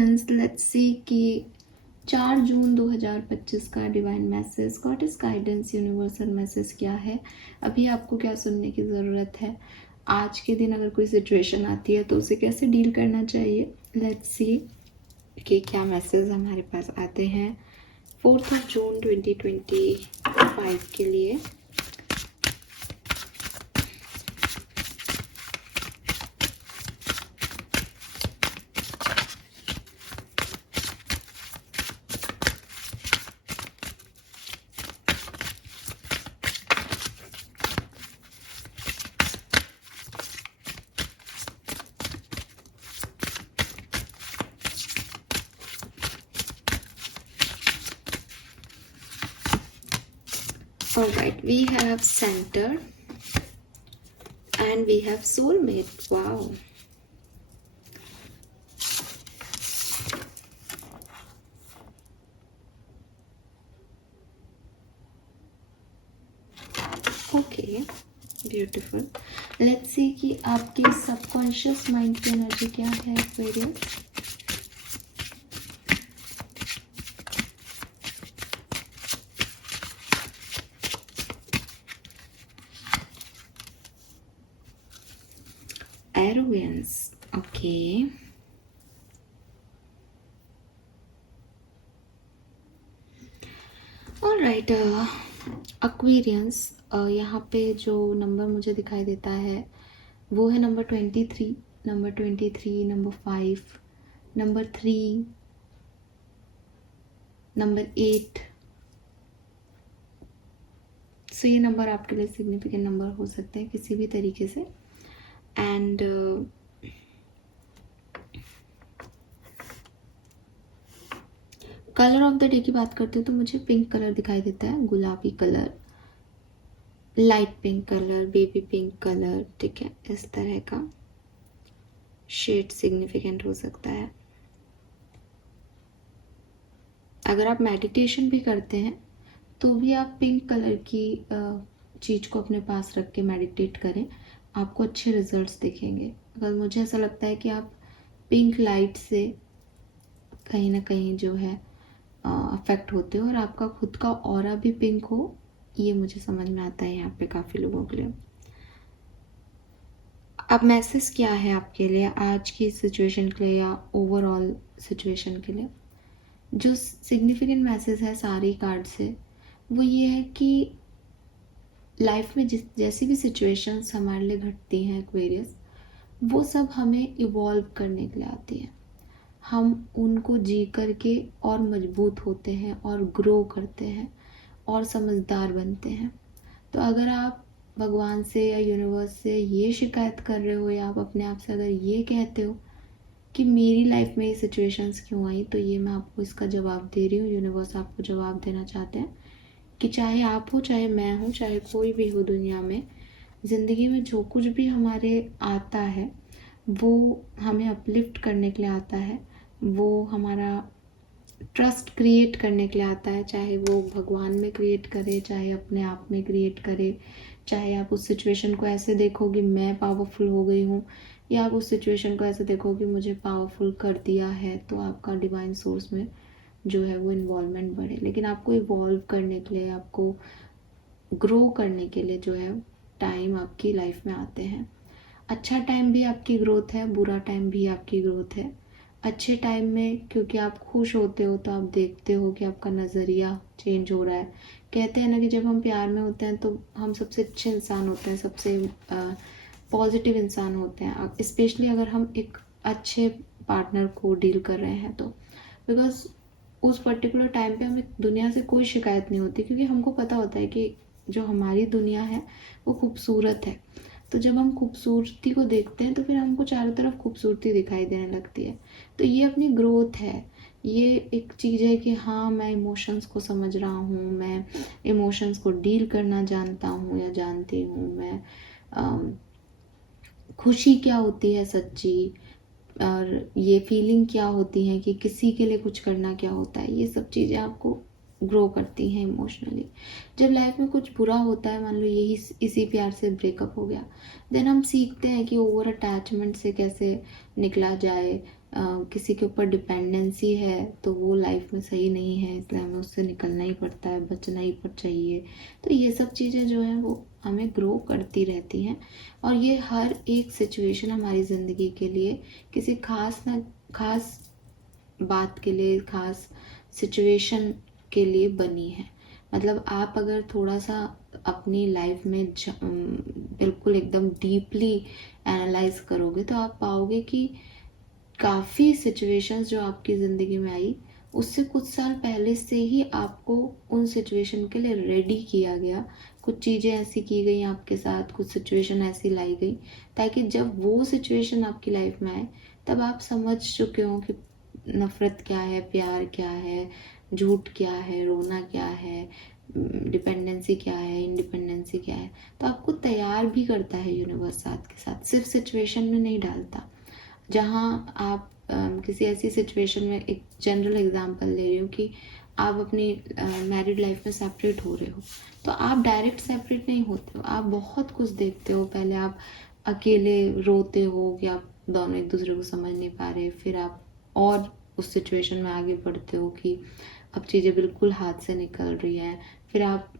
Aquarians, let's see कि 4 जून 2025 का divine message, goddess guidance, universal message क्या है, अभी आपको क्या सुनने की ज़रूरत है। आज के दिन अगर कोई सिचुएशन आती है तो उसे कैसे डील करना चाहिए। लेट्स सी कि क्या मैसेज हमारे पास आते हैं 4 जून 2025 के लिए। Alright, we have center and we have soulmate. Wow. Okay, beautiful. Let's see कि आपके सबकॉन्शियस माइंड की एनर्जी क्या है Aquarius. Arrogance. Okay. Alright, Aquarians, यहाँ पे जो नंबर मुझे दिखाई देता है वो है number 23, number 23, number 5, number 3, number 8। सो ये नंबर आपके लिए सिग्निफिकेंट नंबर हो सकते हैं किसी भी तरीके से। And colour of the day की बात करते हो तो मुझे पिंक कलर दिखाई देता है, गुलाबी colour, light pink colour, baby pink colour, ठीक है, इस तरह का शेड सिग्निफिकेंट हो सकता है। अगर आप मेडिटेशन भी करते हैं तो भी आप पिंक कलर की चीज़ को अपने पास रख के मेडिटेट करें, आपको अच्छे रिजल्ट्स दिखेंगे। अगर मुझे ऐसा लगता है कि आप पिंक लाइट से कहीं ना कहीं जो है अफेक्ट होते हो और आपका खुद का ऑरा भी पिंक हो, ये मुझे समझ में आता है यहाँ पे काफ़ी लोगों के लिए। अब मैसेज क्या है आपके लिए आज की सिचुएशन के लिए या ओवरऑल सिचुएशन के लिए। जो सिग्निफिकेंट मैसेज है सारी कार्ड से वो ये है कि लाइफ में जैसी भी सिचुएशंस हमारे लिए घटती हैं एक्वेरियस, वो सब हमें इवॉल्व करने के लिए आती है। हम उनको जी करके और मजबूत होते हैं और ग्रो करते हैं और समझदार बनते हैं। तो अगर आप भगवान से या यूनिवर्स से ये शिकायत कर रहे हो या आप अपने आप से अगर ये कहते हो कि मेरी लाइफ में ये सिचुएशंस क्यों आई, तो ये मैं आपको इसका जवाब दे रही हूँ। यूनिवर्स आपको जवाब देना चाहते हैं कि चाहे आप हो, चाहे मैं हूँ, चाहे कोई भी हो दुनिया में, ज़िंदगी में जो कुछ भी हमारे आता है वो हमें अपलिफ्ट करने के लिए आता है, वो हमारा ट्रस्ट क्रिएट करने के लिए आता है। चाहे वो भगवान में क्रिएट करे, चाहे अपने आप में क्रिएट करे, चाहे आप उस सिचुएशन को ऐसे देखो कि मैं पावरफुल हो गई हूँ, या आप उस सिचुएशन को ऐसे देखो कि मुझे पावरफुल कर दिया है, तो आपका डिवाइन सोर्स में जो है वो इन्वॉल्वमेंट बढ़े। लेकिन आपको इवॉल्व करने के लिए, आपको ग्रो करने के लिए जो है टाइम आपकी लाइफ में आते हैं। अच्छा टाइम भी आपकी ग्रोथ है, बुरा टाइम भी आपकी ग्रोथ है। अच्छे टाइम में क्योंकि आप खुश होते हो तो आप देखते हो कि आपका नज़रिया चेंज हो रहा है। कहते हैं ना कि जब हम प्यार में होते हैं तो हम सबसे अच्छे इंसान होते हैं, सबसे पॉजिटिव इंसान होते हैं, स्पेशली अगर हम एक अच्छे पार्टनर को डील कर रहे हैं तो। बिकॉज उस पर्टिकुलर टाइम पे हमें दुनिया से कोई शिकायत नहीं होती, क्योंकि हमको पता होता है कि जो हमारी दुनिया है वो खूबसूरत है। तो जब हम खूबसूरती को देखते हैं तो फिर हमको चारों तरफ खूबसूरती दिखाई देने लगती है। तो ये अपनी ग्रोथ है, ये एक चीज़ है कि हाँ मैं इमोशंस को समझ रहा हूँ, मैं इमोशंस को डील करना जानता हूँ या जानती हूँ, मैं खुशी क्या होती है सच्ची, और ये फीलिंग क्या होती है कि किसी के लिए कुछ करना क्या होता है। ये सब चीज़ें आपको ग्रो करती हैं इमोशनली। जब लाइफ में कुछ बुरा होता है, मान लो यही इसी प्यार से ब्रेकअप हो गया, देन हम सीखते हैं कि ओवर अटैचमेंट से कैसे निकला जाए, किसी के ऊपर डिपेंडेंसी है तो वो लाइफ में सही नहीं है, इसलिए हमें उससे निकलना ही पड़ता है, बचना ही चाहिए। तो ये सब चीज़ें जो हैं वो हमें ग्रो करती रहती हैं, और ये हर एक सिचुएशन हमारी ज़िंदगी के लिए किसी खास बात के लिए, खास सिचुएशन के लिए बनी है। मतलब आप अगर थोड़ा सा अपनी लाइफ में बिल्कुल एकदम डीपली एनालाइज करोगे तो आप पाओगे कि काफ़ी सिचुएशंस जो आपकी ज़िंदगी में आई, उससे कुछ साल पहले से ही आपको उन सिचुएशन के लिए रेडी किया गया। कुछ चीज़ें ऐसी की गई आपके साथ, कुछ सिचुएशन ऐसी लाई गई ताकि जब वो सिचुएशन आपकी लाइफ में आए तब आप समझ चुके हो कि नफ़रत क्या है, प्यार क्या है, झूठ क्या है, रोना क्या है, डिपेंडेंसी क्या है, इंडिपेंडेंसी क्या है। तो आपको तैयार भी करता है यूनिवर्स साथ के साथ, सिर्फ सिचुएशन में नहीं डालता। जहाँ आप किसी ऐसी सिचुएशन में, एक जनरल एग्जांपल ले रही हूँ कि आप अपनी मैरिड लाइफ में सेपरेट हो रहे हो, तो आप डायरेक्ट सेपरेट नहीं होते हो, आप बहुत कुछ देखते हो। पहले आप अकेले रोते हो कि आप दोनों एक दूसरे को समझ नहीं पा रहे, फिर आप और उस सिचुएशन में आगे बढ़ते हो कि अब चीज़ें बिल्कुल हाथ से निकल रही हैं, फिर आप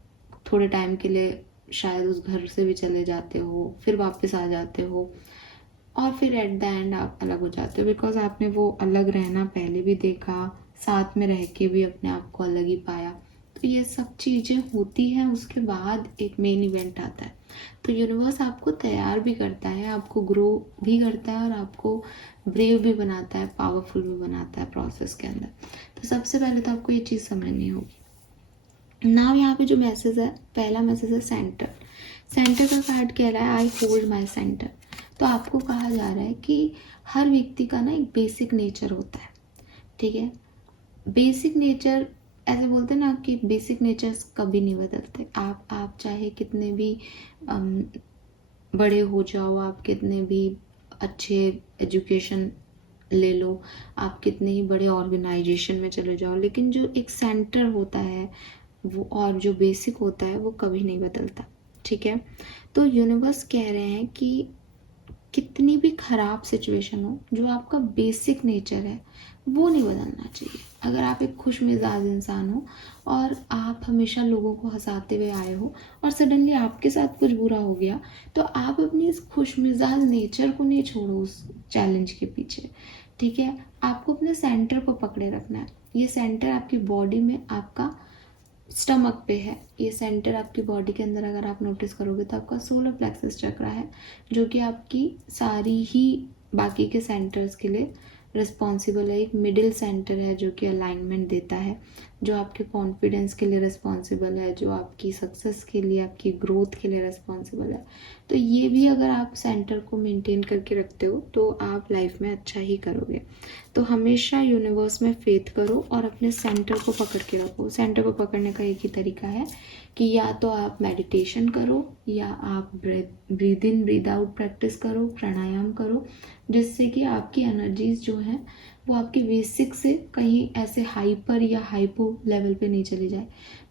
थोड़े टाइम के लिए शायद उस घर से भी चले जाते हो, फिर वापस आ जाते हो, और फिर एट द एंड आप अलग हो जाते हो, बिकॉज आपने वो अलग रहना पहले भी देखा, साथ में रह के भी अपने आप को अलग ही पाया। तो ये सब चीज़ें होती हैं, उसके बाद एक मेन इवेंट आता है। तो यूनिवर्स आपको तैयार भी करता है, आपको ग्रो भी करता है, और आपको ब्रेव भी बनाता है, पावरफुल भी बनाता है प्रोसेस के अंदर। तो सबसे पहले तो आपको ये चीज़ समझनी होगी। नाउ यहाँ पे जो मैसेज है, पहला मैसेज है सेंटर। सेंटर का कार्ड कह रहा है आई होल्ड माई सेंटर। तो आपको कहा जा रहा है कि हर व्यक्ति का ना एक बेसिक नेचर होता है, ठीक है। बेसिक नेचर, ऐसे बोलते हैं ना कि बेसिक नेचर्स कभी नहीं बदलते। आप चाहे कितने भी बड़े हो जाओ, आप कितने भी अच्छे एजुकेशन ले लो, आप कितने ही बड़े ऑर्गेनाइजेशन में चले जाओ, लेकिन जो एक सेंटर होता है वो, और जो बेसिक होता है वो कभी नहीं बदलता, ठीक है। तो यूनिवर्स कह रहे हैं कि कितनी भी ख़राब सिचुएशन हो, जो आपका बेसिक नेचर है वो नहीं बदलना चाहिए। अगर आप एक खुश मिजाज इंसान हो और आप हमेशा लोगों को हंसाते हुए आए हो और सडनली आपके साथ कुछ बुरा हो गया, तो आप अपनी इस खुश मिजाज नेचर को नहीं छोड़ो उस चैलेंज के पीछे, ठीक है। आपको अपने सेंटर को पकड़े रखना है। ये सेंटर आपकी बॉडी में, आपका स्टमक पे है। ये सेंटर आपकी बॉडी के अंदर अगर आप नोटिस करोगे तो आपका सोलर प्लेक्सस चक्र है, जो कि आपकी सारी ही बाकी के सेंटर्स के लिए रिस्पॉन्सिबल है। एक मिडिल सेंटर है जो कि अलाइनमेंट देता है, जो आपके कॉन्फिडेंस के लिए रिस्पॉन्सिबल है, जो आपकी सक्सेस के लिए, आपकी ग्रोथ के लिए रिस्पॉन्सिबल है। तो ये भी अगर आप सेंटर को मेंटेन करके रखते हो तो आप लाइफ में अच्छा ही करोगे। तो हमेशा यूनिवर्स में फेथ करो और अपने सेंटर को पकड़ के रखो। सेंटर को पकड़ने का एक ही तरीका है कि या तो आप मेडिटेशन करो, या आप breathe in breathe out practice करो, प्राणायाम करो, जिससे कि आपकी एनर्जीज जो हैं वो आपकी बेसिक से कहीं ऐसे हाइपर या हाइपो लेवल पे नहीं चली जाए।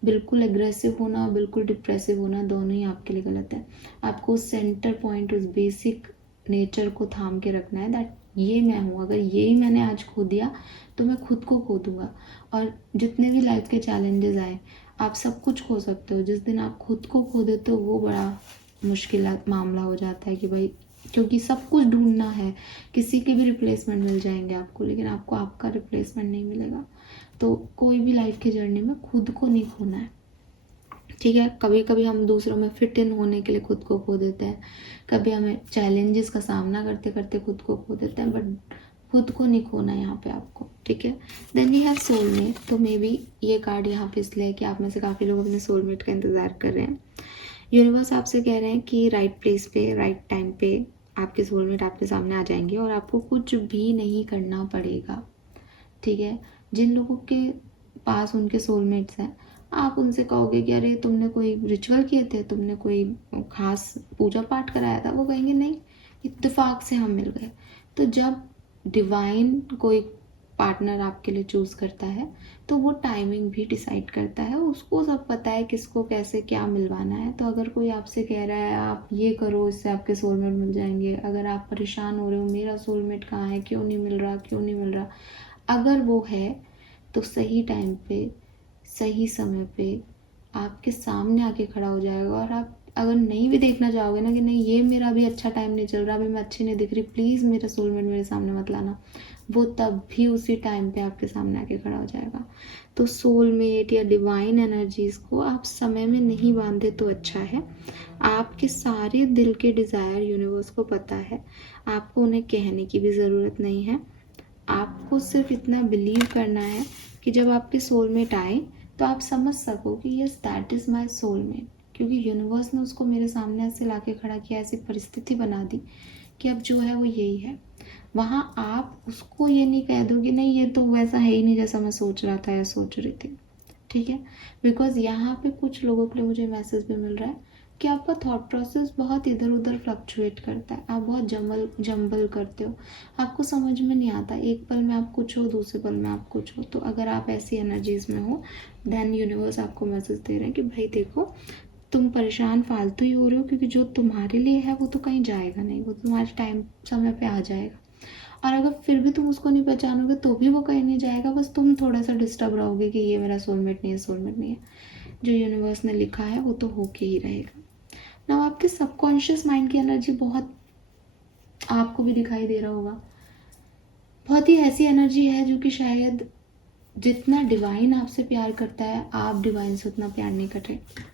बिल्कुल एग्रेसिव होना और बिल्कुल डिप्रेसिव होना दोनों ही आपके लिए गलत है। आपको उस सेंटर पॉइंट, उस बेसिक नेचर को थाम के रखना है, दैट ये मैं हूँ, अगर यही मैंने आज खो दिया तो मैं खुद को खो दूंगा। और जितने भी लाइफ के चैलेंजेस आए, आप सब कुछ खो सकते हो, जिस दिन आप खुद को खो देते हो वो बड़ा मुश्किल मामला हो जाता है कि भाई, क्योंकि सब कुछ ढूंढना है, किसी के भी रिप्लेसमेंट मिल जाएंगे आपको, लेकिन आपको आपका रिप्लेसमेंट नहीं मिलेगा। तो कोई भी लाइफ की जर्नी में खुद को नहीं खोना है, ठीक है। कभी कभी हम दूसरों में फिट इन होने के लिए खुद को खो देते हैं, कभी हमें चैलेंजेस का सामना करते करते खुद को खो देते हैं, बट खुद को नहीं खोना है यहाँ पे आपको, ठीक है। Then we have soulmate. तो मे बी ये कार्ड यहाँ पे इसलिए है कि आप में से काफ़ी लोग अपने सोलमेट का इंतज़ार कर रहे हैं। यूनिवर्स आपसे कह रहे हैं कि राइट प्लेस पे, राइट टाइम पे आपके सोलमेट आपके सामने आ जाएंगे और आपको कुछ भी नहीं करना पड़ेगा, ठीक है। जिन लोगों के पास उनके सोलमेट्स हैं, आप उनसे कहोगे कि अरे तुमने कोई रिचुअल किए थे, तुमने कोई खास पूजा पाठ कराया था, वो कहेंगे नहीं, इत्तेफाक से हम मिल गए। तो जब डिवाइन कोई पार्टनर आपके लिए चूज़ करता है तो वो टाइमिंग भी डिसाइड करता है, उसको सब पता है किसको कैसे क्या मिलवाना है। तो अगर कोई आपसे कह रहा है आप ये करो इससे आपके सोलमेट मिल जाएंगे, अगर आप परेशान हो रहे हो मेरा सोलमेट कहाँ है, क्यों नहीं मिल रहा क्यों नहीं मिल रहा, अगर वो है तो सही टाइम पे सही समय पे आपके सामने आके खड़ा हो जाएगा। और आप अगर नहीं भी देखना चाहोगे ना कि नहीं ये मेरा अभी अच्छा टाइम नहीं चल रहा, अभी मैं अच्छी नहीं दिख रही, प्लीज़ मेरा सोलमेट मेरे सामने मत लाना, वो तब भी उसी टाइम पे आपके सामने आके खड़ा हो जाएगा। तो सोलमेट या डिवाइन एनर्जीज़ को आप समय में नहीं बांधे तो अच्छा है। आपके सारे दिल के डिज़ायर यूनिवर्स को पता है, आपको उन्हें कहने की भी ज़रूरत नहीं है। आपको सिर्फ इतना बिलीव करना है कि जब आपके सोलमेट आए तो आप समझ सको कि yes that is my soulmate, क्योंकि यूनिवर्स ने उसको मेरे सामने ऐसे ला के खड़ा किया, ऐसी परिस्थिति बना दी कि अब जो है वो यही है। वहाँ आप उसको ये नहीं कह दो कि नहीं ये तो वैसा है ही नहीं जैसा मैं सोच रहा था या सोच रही थी, ठीक है। बिकॉज यहाँ पे कुछ लोगों के लिए मुझे मैसेज भी मिल रहा है कि आपका थॉट प्रोसेस बहुत इधर उधर फ्लक्चुएट करता है, आप बहुत जंबल करते हो, आपको समझ में नहीं आता, एक पल में आप कुछ हो दूसरे पल में आप कुछ हो। तो अगर आप ऐसी एनर्जीज में हो देन यूनिवर्स आपको मैसेज दे रहे हैं कि भाई देखो तुम परेशान फालतू ही हो रहे हो, क्योंकि जो तुम्हारे लिए है वो तो कहीं जाएगा नहीं, वो तुम्हारे टाइम समय पे आ जाएगा। और अगर फिर भी तुम उसको नहीं पहचानोगे तो भी वो कहीं नहीं जाएगा, बस तुम थोड़ा सा डिस्टर्ब रहोगे कि ये मेरा सोलमेट नहीं है, सोलमेट नहीं है। जो यूनिवर्स ने लिखा है वो तो होके ही रहेगा ना। आपके सबकॉन्शियस माइंड की एनर्जी बहुत आपको भी दिखाई दे रहा होगा, बहुत ही ऐसी एनर्जी है जो कि शायद जितना डिवाइन आपसे प्यार करता है आप डिवाइन से उतना प्यार नहीं कर रहे।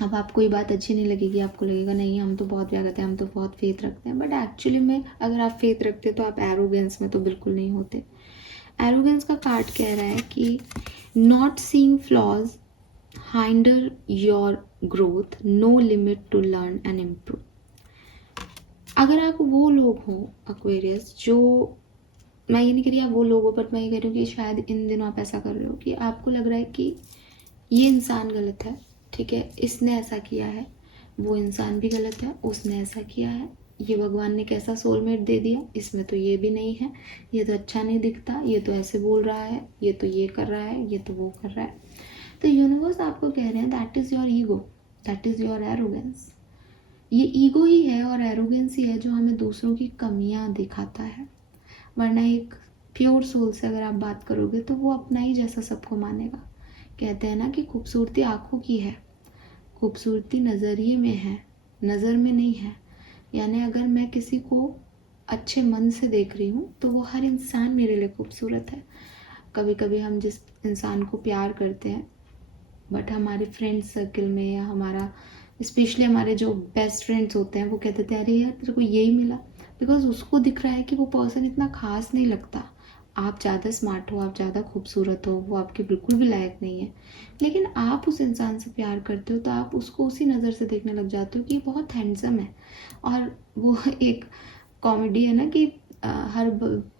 अब आपको ये बात अच्छी नहीं लगेगी, आपको लगेगा नहीं हम तो बहुत प्यार करते हैं, हम तो बहुत फेथ रखते हैं, बट एक्चुअली में अगर आप फेथ रखते तो आप एरोगेंस में तो बिल्कुल नहीं होते। एरोगेंस का कार्ड कह रहा है कि not seeing flaws hinder your growth, no limit to learn and improve. अगर आप वो लोग हो एक्वेरियस, जो मैं ये नहीं कह रही आप वो लोग हो, बट मैं ये कह रही हूँ कि शायद इन दिनों आप ऐसा कर रहे हो कि आपको लग रहा है कि ये इंसान गलत है, ठीक है, इसने ऐसा किया है, वो इंसान भी गलत है, उसने ऐसा किया है, ये भगवान ने कैसा सोलमेट दे दिया, इसमें तो ये भी नहीं है, ये तो अच्छा नहीं दिखता, ये तो ऐसे बोल रहा है, ये तो ये कर रहा है, ये तो वो कर रहा है। तो यूनिवर्स आपको कह रहे हैं that is your ego, that is your arrogance. ये ईगो ही है और एरोगेंस ही है जो हमें दूसरों की कमियां दिखाता है, वरना एक प्योर सोल से अगर आप बात करोगे तो वो अपना ही जैसा सबको मानेगा। कहते हैं ना कि खूबसूरती आँखों की है, खूबसूरती नज़रिए में है, नज़र में नहीं है। यानी अगर मैं किसी को अच्छे मन से देख रही हूँ तो वो हर इंसान मेरे लिए खूबसूरत है। कभी कभी हम जिस इंसान को प्यार करते हैं बट हमारे फ्रेंड सर्कल में या हमारा स्पेशली हमारे जो बेस्ट फ्रेंड्स होते हैं वो कहते थे अरे यार तेरे को यही मिला, बिकॉज उसको दिख रहा है कि वो पर्सन इतना खास नहीं लगता, आप ज़्यादा स्मार्ट हो, आप ज़्यादा खूबसूरत हो, वो आपके बिल्कुल भी लायक नहीं है। लेकिन आप उस इंसान से प्यार करते हो तो आप उसको उसी नज़र से देखने लग जाते हो कि ये बहुत हैंडसम है। और वो एक कॉमेडी है ना कि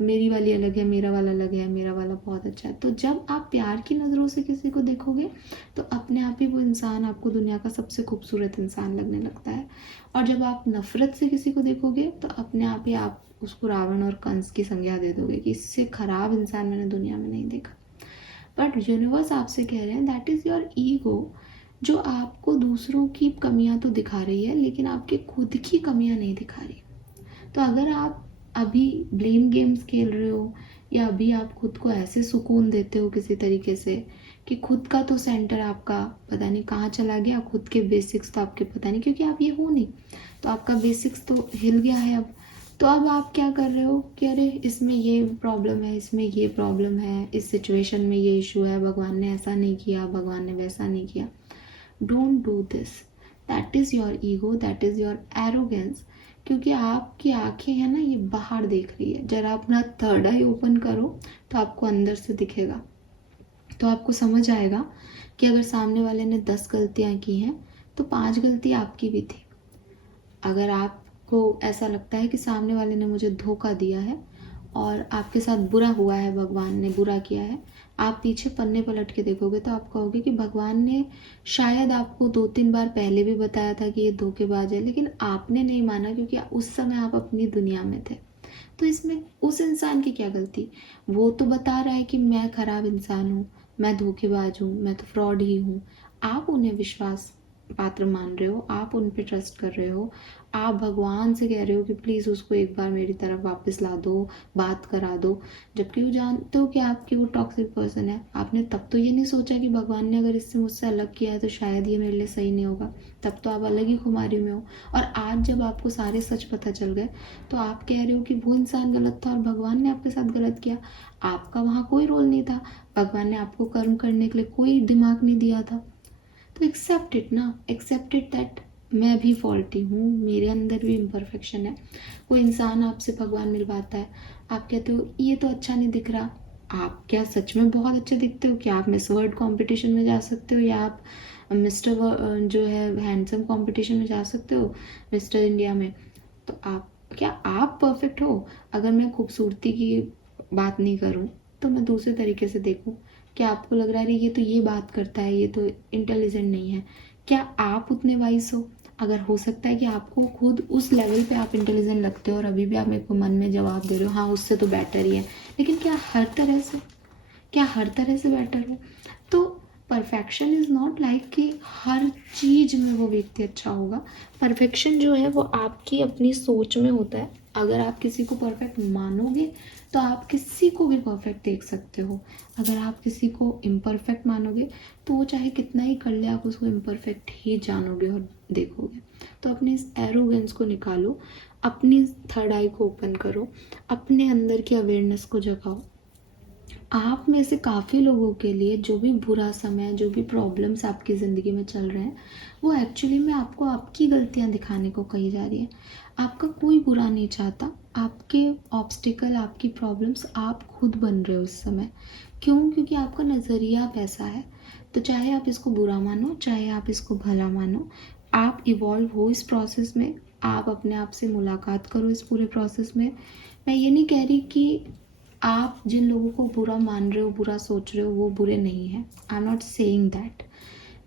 मेरी वाली अलग है, मेरा वाला अलग है, मेरा वाला बहुत अच्छा है। तो जब आप प्यार की नज़रों से किसी को देखोगे तो अपने आप ही वो इंसान आपको दुनिया का सबसे खूबसूरत इंसान लगने लगता है। और जब आप नफ़रत से किसी को देखोगे तो अपने आप ही आप उसको रावण और कंस की संज्ञा दे दोगे कि इससे ख़राब इंसान मैंने दुनिया में नहीं देखा। बट यूनिवर्स आपसे कह रहे हैं दैट इज़ योर ईगो, जो आपको दूसरों की कमियां तो दिखा रही है लेकिन आपकी खुद की कमियां नहीं दिखा रही। तो अगर आप अभी ब्लेम गेम्स खेल रहे हो या अभी आप खुद को ऐसे सुकून देते हो किसी तरीके से कि खुद का तो सेंटर आपका पता नहीं कहाँ चला गया, खुद के बेसिक्स तो आपके पता नहीं, क्योंकि आप ये हो नहीं तो आपका बेसिक्स तो हिल गया है अब। तो अब आप क्या कर रहे हो कि अरे इसमें ये प्रॉब्लम है, इसमें ये प्रॉब्लम है, इस सिचुएशन में ये इशू है, भगवान ने ऐसा नहीं किया, भगवान ने वैसा नहीं किया। Don't do this, that is your ego, that is your arrogance. क्योंकि आपकी आंखें हैं ना ये बाहर देख रही है, जरा अपना थर्ड आई ओपन करो तो आपको अंदर से दिखेगा। तो आपको समझ आएगा कि अगर सामने वाले ने 10 गलतियां की हैं तो 5 गलती आपकी भी थी। अगर आपको ऐसा लगता है कि सामने वाले ने मुझे धोखा दिया है और आपके साथ बुरा हुआ है, भगवान ने बुरा किया है, आप पीछे पन्ने पलट के देखोगे तो आप कहोगे कि भगवान ने शायद आपको 2-3 बार पहले भी बताया था कि ये धोखेबाज है, लेकिन आपने नहीं माना क्योंकि उस समय आप अपनी दुनिया में थे। तो इसमें उस इंसान की क्या गलती? वो तो बता रहा है कि मैं खराब इंसान हूँ, मैं धोखेबाज हूँ, मैं तो फ्रॉड ही हूँ। आप उन्हें विश्वास पात्र मान रहे हो, आप उन पे ट्रस्ट कर रहे हो, आप भगवान से कह रहे हो कि प्लीज़ उसको एक बार मेरी तरफ वापस ला दो, बात करा दो, जबकि वो जानते हो कि आपकी वो टॉक्सिक पर्सन है। आपने तब तो ये नहीं सोचा कि भगवान ने अगर इससे मुझसे अलग किया है तो शायद ये मेरे लिए सही नहीं होगा। तब तो आप अलग ही खुमारी में हो। और आज जब आपको सारे सच पता चल गए तो आप कह रहे हो कि वो इंसान गलत था और भगवान ने आपके साथ गलत किया। आपका वहाँ कोई रोल नहीं था, भगवान ने आपको कर्म करने के लिए कोई दिमाग नहीं दिया था। तो एक्सेप्ट इट ना, एक्सेप्ट इट दैट मैं भी फॉल्टी हूँ, मेरे अंदर भी इम्परफेक्शन है। कोई इंसान आपसे भगवान मिलवाता है, आप कहते हो ये तो अच्छा नहीं दिख रहा। आप क्या सच में बहुत अच्छे दिखते हो? क्या आप मिस वर्ल्ड कॉम्पिटिशन में जा सकते हो, या आप मिस्टर जो है हैंडसम कॉम्पिटिशन में जा सकते हो, मिस्टर इंडिया में? तो आप क्या आप परफेक्ट हो? अगर मैं खूबसूरती की बात नहीं करूँ तो मैं दूसरे तरीके से देखूँ, क्या आपको लग रहा है ये तो ये बात करता है, ये तो इंटेलिजेंट नहीं है? क्या आप उतने वाइस हो? अगर हो सकता है कि आपको खुद उस लेवल पे आप इंटेलिजेंट लगते हो और अभी भी आप मेरे को मन में जवाब दे रहे हो हाँ उससे तो बेटर ही है, लेकिन क्या हर तरह से, क्या हर तरह से बेटर हो? तो परफेक्शन इज़ नॉट लाइक कि हर चीज़ में वो व्यक्ति अच्छा होगा। परफेक्शन जो है वो आपकी अपनी सोच में होता है। अगर आप किसी को परफेक्ट मानोगे तो आप किसी को भी परफेक्ट देख सकते हो। अगर आप किसी को इम्परफेक्ट मानोगे तो वो चाहे कितना ही कर ले आप उसको इम्परफेक्ट ही जानोगे और देखोगे। तो अपने इस एरोगेंस को निकालो, अपनी थर्ड आई को ओपन करो, अपने अंदर की अवेयरनेस को जगाओ। आप में से काफ़ी लोगों के लिए जो भी बुरा समय, जो भी प्रॉब्लम्स आपकी ज़िंदगी में चल रहे हैं, वो एक्चुअली में आपको आपकी गलतियाँ दिखाने को कही जा रही है। आपका कोई बुरा नहीं चाहता। आपके ऑब्स्टिकल, आपकी प्रॉब्लम्स आप खुद बन रहे हो इस समय। क्यों? क्योंकि आपका नज़रिया वैसा है। तो चाहे आप इसको बुरा मानो, चाहे आप इसको भला मानो, आप इवॉल्व हो इस प्रोसेस में। आप अपने आप से मुलाकात करो इस पूरे प्रोसेस में। मैं ये नहीं कह रही कि आप जिन लोगों को बुरा मान रहे हो, बुरा सोच रहे हो, वो बुरे नहीं हैं। I am not saying that.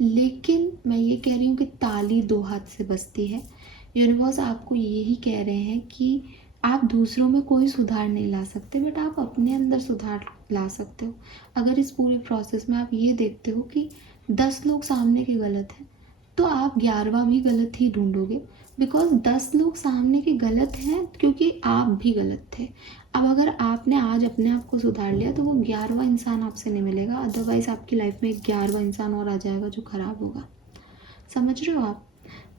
लेकिन मैं ये कह रही हूँ कि ताली दो हाथ से बजती है। यूनिवर्स आपको यही कह रहे हैं कि आप दूसरों में कोई सुधार नहीं ला सकते, बट आप अपने अंदर सुधार ला सकते हो। अगर इस पूरे प्रोसेस में आप ये देखते हो कि 10 लोग सामने के गलत हैं, तो आप 11वां भी गलत ही ढूंढोगे। बिकॉज 10 लोग सामने के गलत हैं क्योंकि आप भी गलत थे। अब अगर आपने आज अपने आप को सुधार लिया तो वो 11वां इंसान आपसे नहीं मिलेगा, अदरवाइज आपकी लाइफ में एक 11वां इंसान और आ जाएगा जो खराब होगा। समझ रहे हो आप?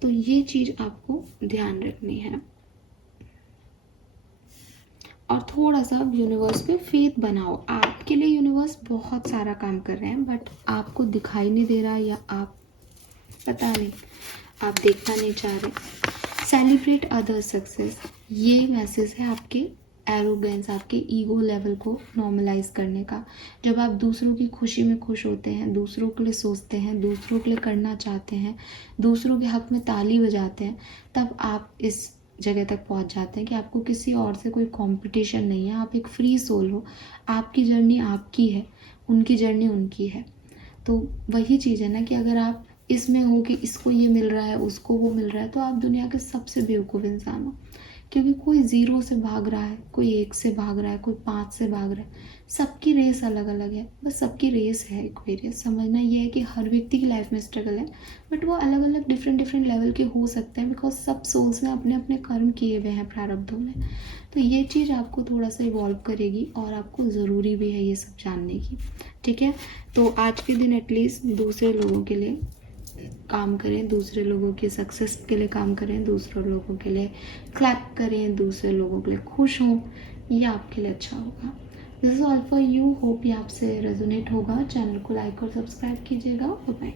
तो ये चीज़ आपको ध्यान रखनी है। और थोड़ा सा यूनिवर्स पे फेथ बनाओ। आपके लिए यूनिवर्स बहुत सारा काम कर रहे हैं, बट आपको दिखाई नहीं दे रहा, या आप पता नहीं, आप देखना नहीं चाह रहे। सेलिब्रेट अदर सक्सेस, ये मैसेज है आपके एरोगेंस, आपके ईगो लेवल को नॉर्मलाइज करने का। जब आप दूसरों की खुशी में खुश होते हैं, दूसरों के लिए सोचते हैं, दूसरों के लिए करना चाहते हैं, दूसरों के हक में ताली बजाते हैं, तब आप इस जगह तक पहुंच जाते हैं कि आपको किसी और से कोई कंपटीशन नहीं है। आप एक फ्री सोल हो, आपकी जर्नी आपकी है, उनकी जर्नी उनकी है। तो वही चीज़ है ना कि अगर आप इसमें हो कि इसको ये मिल रहा है, उसको वो मिल रहा है, तो आप दुनिया के सबसे बेवकूफ़ इंसान हो। क्योंकि कोई 0 से भाग रहा है, कोई 1 से भाग रहा है, कोई 5 से भाग रहा है। सबकी रेस अलग अलग है, बस सबकी रेस है एक्वेरियस। समझना ये है कि हर व्यक्ति की लाइफ में स्ट्रगल है, बट वो अलग अलग डिफरेंट डिफरेंट लेवल के हो सकते हैं, बिकॉज सब सोल्स ने अपने अपने कर्म किए हुए हैं प्रारब्धों में। तो ये चीज़ आपको थोड़ा सा इवॉल्व करेगी और आपको ज़रूरी भी है ये सब जानने की। ठीक है? तो आज के दिन एटलीस्ट दूसरे लोगों के लिए काम करें, दूसरे लोगों की सक्सेस के लिए काम करें, दूसरे लोगों के लिए क्लैप करें, दूसरे लोगों के लिए खुश हों। ये आपके लिए अच्छा होगा। This is all for you. Hope ये आपसे रेजोनेट होगा। चैनल को लाइक और सब्सक्राइब कीजिएगा। Bye bye.